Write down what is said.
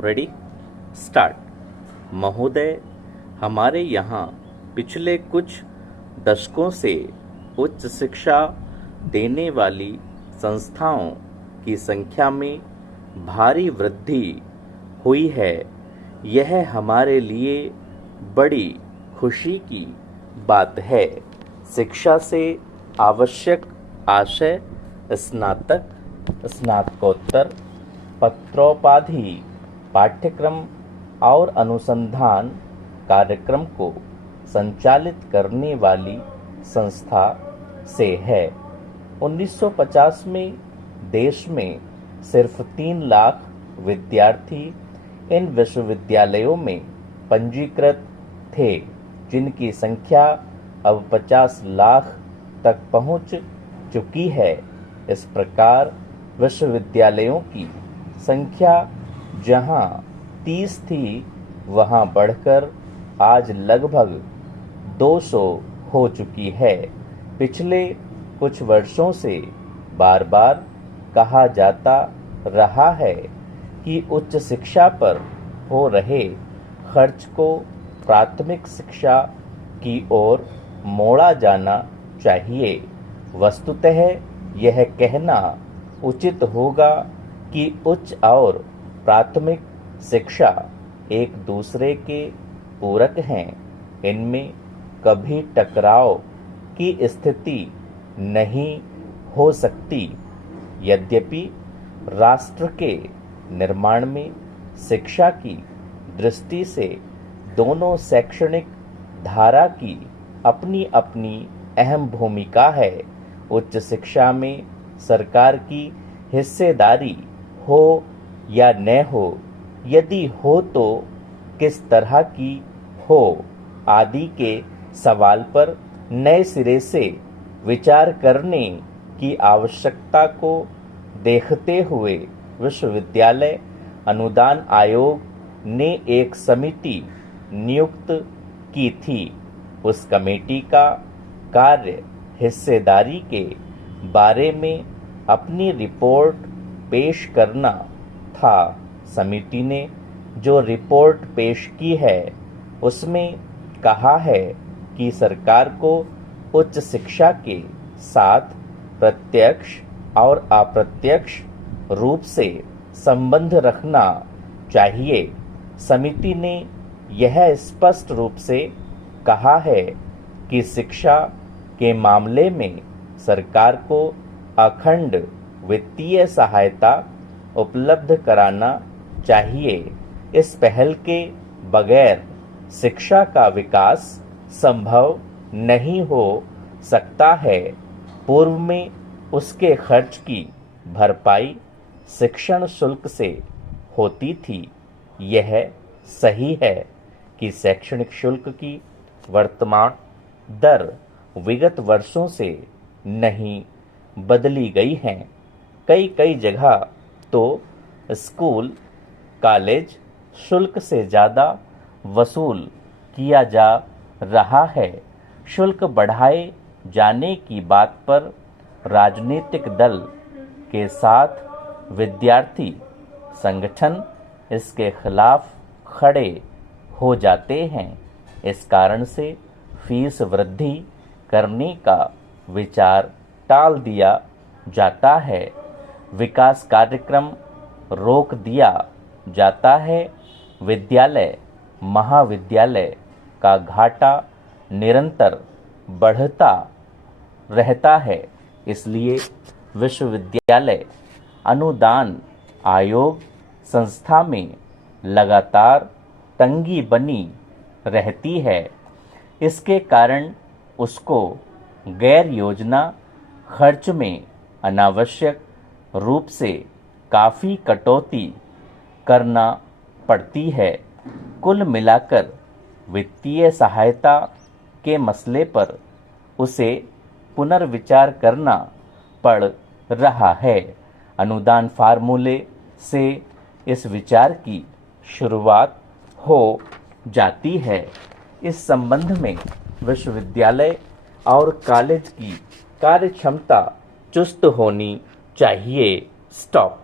Ready start. महोदय, हमारे यहाँ पिछले कुछ दशकों से उच्च शिक्षा देने वाली संस्थाओं की संख्या में भारी वृद्धि हुई है। यह हमारे लिए बड़ी खुशी की बात है। शिक्षा से आवश्यक आशय स्नातक, स्नातकोत्तर, पत्रोपाधि पाठ्यक्रम और अनुसंधान कार्यक्रम को संचालित करने वाली संस्था से है। 1950 में देश में सिर्फ 3 लाख विद्यार्थी इन विश्वविद्यालयों में पंजीकृत थे, जिनकी संख्या अब 50 लाख तक पहुंच चुकी है। इस प्रकार विश्वविद्यालयों की संख्या जहां 30 थी, वहां बढ़कर आज लगभग 200 हो चुकी है। पिछले कुछ वर्षों से बार बार कहा जाता रहा है कि उच्च शिक्षा पर हो रहे खर्च को प्राथमिक शिक्षा की ओर मोड़ा जाना चाहिए। वस्तुतः यह कहना उचित होगा कि उच्च और प्राथमिक शिक्षा एक दूसरे के पूरक हैं। इनमें कभी टकराव की स्थिति नहीं हो सकती। यद्यपि राष्ट्र के निर्माण में शिक्षा की दृष्टि से दोनों शैक्षणिक धारा की अपनी अपनी अहम भूमिका है। उच्च शिक्षा में सरकार की हिस्सेदारी हो या न हो, यदि हो तो किस तरह की हो, आदि के सवाल पर नए सिरे से विचार करने की आवश्यकता को देखते हुए विश्वविद्यालय अनुदान आयोग ने एक समिति नियुक्त की थी। उस कमेटी का कार्य हिस्सेदारी के बारे में अपनी रिपोर्ट पेश करना था। समिति ने जो रिपोर्ट पेश की है, उसमें कहा है कि सरकार को उच्च शिक्षा के साथ प्रत्यक्ष और अप्रत्यक्ष रूप से संबंध रखना चाहिए। समिति ने यह स्पष्ट रूप से कहा है कि शिक्षा के मामले में सरकार को अखंड वित्तीय सहायता उपलब्ध कराना चाहिए। इस पहल के बगैर शिक्षा का विकास संभव नहीं हो सकता है। पूर्व में उसके खर्च की भरपाई शिक्षण शुल्क से होती थी। यह सही है कि शैक्षणिक शुल्क की वर्तमान दर विगत वर्षों से नहीं बदली गई हैं। कई जगह तो स्कूल, कॉलेज शुल्क से ज़्यादा वसूल किया जा रहा है। शुल्क बढ़ाए जाने की बात पर राजनीतिक दल के साथ विद्यार्थी संगठन इसके खिलाफ खड़े हो जाते हैं। इस कारण से फीस वृद्धि करने का विचार टाल दिया जाता है। विकास कार्यक्रम रोक दिया जाता है। विद्यालय, महाविद्यालय का घाटा निरंतर बढ़ता रहता है। इसलिए विश्वविद्यालय अनुदान आयोग संस्था में लगातार तंगी बनी रहती है। इसके कारण उसको गैर योजना खर्च में अनावश्यक रूप से काफ़ी कटौती करना पड़ती है। कुल मिलाकर वित्तीय सहायता के मसले पर उसे पुनर्विचार करना पड़ रहा है। अनुदान फार्मूले से इस विचार की शुरुआत हो जाती है। इस संबंध में विश्वविद्यालय और कॉलेज की कार्यक्षमता चुस्त होनी चाहिए। स्टॉप।